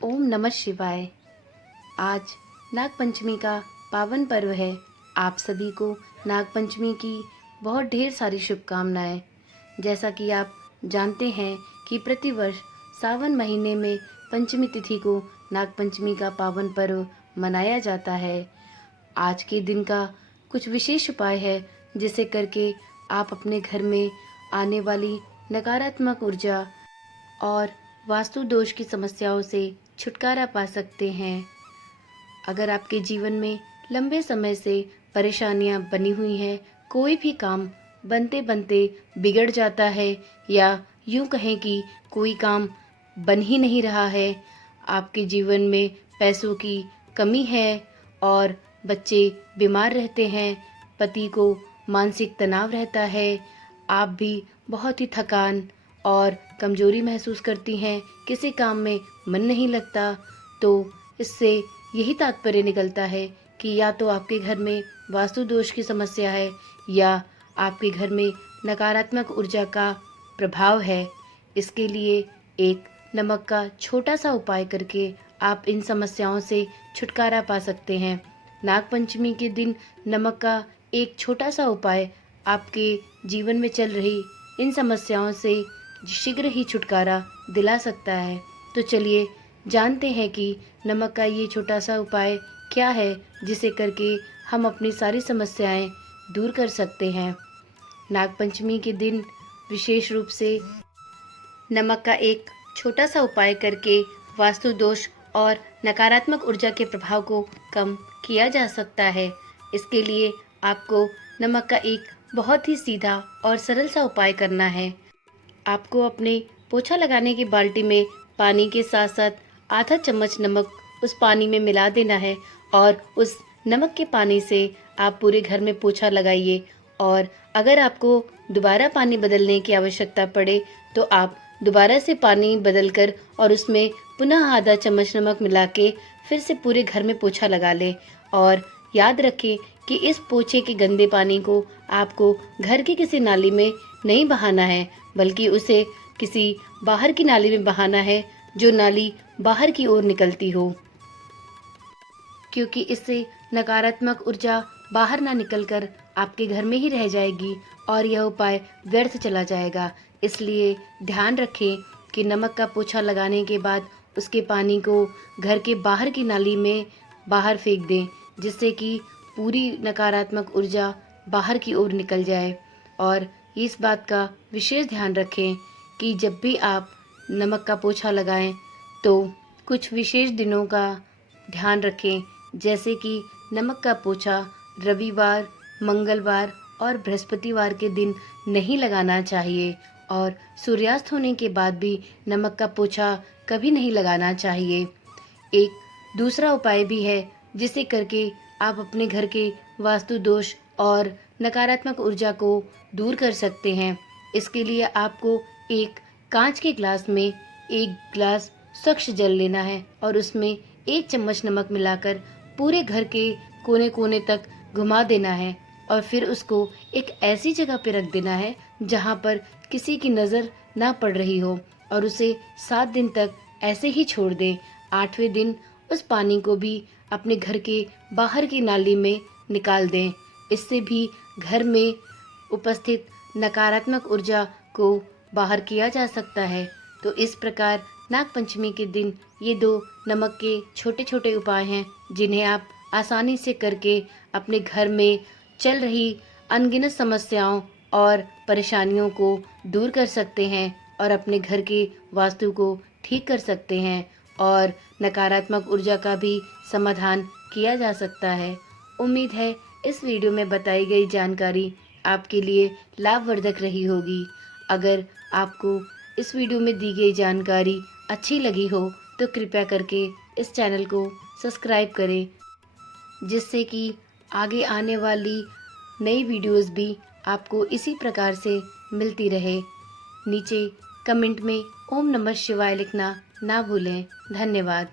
ओम नमः शिवाय। आज नाग पंचमी का पावन पर्व है। आप सभी को नाग पंचमी की बहुत ढेर सारी शुभकामनाएं। जैसा कि आप जानते हैं कि प्रतिवर्ष सावन महीने में पंचमी तिथि को नाग पंचमी का पावन पर्व मनाया जाता है। आज के दिन का कुछ विशेष उपाय है जिसे करके आप अपने घर में आने वाली नकारात्मक ऊर्जा और वास्तु दोष की समस्याओं से छुटकारा पा सकते हैं। अगर आपके जीवन में लंबे समय से परेशानियां बनी हुई हैं, कोई भी काम बनते बनते बिगड़ जाता है या यूं कहें कि कोई काम बन ही नहीं रहा है, आपके जीवन में पैसों की कमी है और बच्चे बीमार रहते हैं, पति को मानसिक तनाव रहता है, आप भी बहुत ही थकान और कमजोरी महसूस करती हैं, किसी काम में मन नहीं लगता, तो इससे यही तात्पर्य निकलता है कि या तो आपके घर में वास्तु दोष की समस्या है या आपके घर में नकारात्मक ऊर्जा का प्रभाव है। इसके लिए एक नमक का छोटा सा उपाय करके आप इन समस्याओं से छुटकारा पा सकते हैं। नागपंचमी के दिन नमक का एक छोटा सा उपाय आपके जीवन में चल रही इन समस्याओं से शीघ्र ही छुटकारा दिला सकता है। तो चलिए जानते हैं कि नमक का ये छोटा सा उपाय क्या है जिसे करके हम अपनी सारी समस्याएं दूर कर सकते हैं। नागपंचमी के दिन विशेष रूप से नमक का एक छोटा सा उपाय करके वास्तु दोष और नकारात्मक ऊर्जा के प्रभाव को कम किया जा सकता है। इसके लिए आपको नमक का एक बहुत ही सीधा और सरल सा उपाय करना है। आपको अपने पोछा लगाने की बाल्टी में पानी के साथ साथ आधा चम्मच नमक उस पानी में मिला देना है और उस नमक के पानी से आप पूरे घर में पोछा लगाइए। और अगर आपको दोबारा पानी बदलने की आवश्यकता पड़े तो आप दोबारा से पानी बदलकर और उसमें पुनः आधा चम्मच नमक मिला के फिर से पूरे घर में पोछा लगा लें। और याद रखें कि इस पोछे के गंदे पानी को आपको घर की किसी नाली में नहीं बहाना है, बल्कि उसे किसी बाहर की नाली में बहाना है जो नाली बाहर की ओर निकलती हो, क्योंकि इससे नकारात्मक ऊर्जा बाहर ना निकलकर आपके घर में ही रह जाएगी और यह उपाय व्यर्थ चला जाएगा। इसलिए ध्यान रखें कि नमक का पोछा लगाने के बाद उसके पानी को घर के बाहर की नाली में बाहर फेंक दें, जिससे कि पूरी नकारात्मक ऊर्जा बाहर की ओर निकल जाए। और इस बात का विशेष ध्यान रखें कि जब भी आप नमक का पोछा लगाएं तो कुछ विशेष दिनों का ध्यान रखें, जैसे कि नमक का पोछा रविवार, मंगलवार और बृहस्पतिवार के दिन नहीं लगाना चाहिए और सूर्यास्त होने के बाद भी नमक का पोछा कभी नहीं लगाना चाहिए। एक दूसरा उपाय भी है जिसे करके आप अपने घर के वास्तु दोष और नकारात्मक ऊर्जा को दूर कर सकते हैं। इसके लिए आपको एक कांच के ग्लास में एक गिलास स्वच्छ जल लेना है और उसमें 1 चम्मच नमक मिलाकर पूरे घर के कोने कोने तक घुमा देना है और फिर उसको एक ऐसी जगह पर रख देना है जहां पर किसी की नज़र ना पड़ रही हो और उसे 7 दिन तक ऐसे ही छोड़ दें। 8वें दिन उस पानी को भी अपने घर के बाहर की नाली में निकाल दें। इससे भी घर में उपस्थित नकारात्मक ऊर्जा को बाहर किया जा सकता है। तो इस प्रकार नागपंचमी के दिन ये 2 नमक के छोटे छोटे उपाय हैं जिन्हें आप आसानी से करके अपने घर में चल रही अनगिनत समस्याओं और परेशानियों को दूर कर सकते हैं और अपने घर के वास्तु को ठीक कर सकते हैं और नकारात्मक ऊर्जा का भी समाधान किया जा सकता है। उम्मीद है इस वीडियो में बताई गई जानकारी आपके लिए लाभवर्धक रही होगी। अगर आपको इस वीडियो में दी गई जानकारी अच्छी लगी हो तो कृपया करके इस चैनल को सब्सक्राइब करें, जिससे कि आगे आने वाली नई वीडियोस भी आपको इसी प्रकार से मिलती रहे। नीचे कमेंट में ओम नमः शिवाय लिखना ना भूलें। धन्यवाद।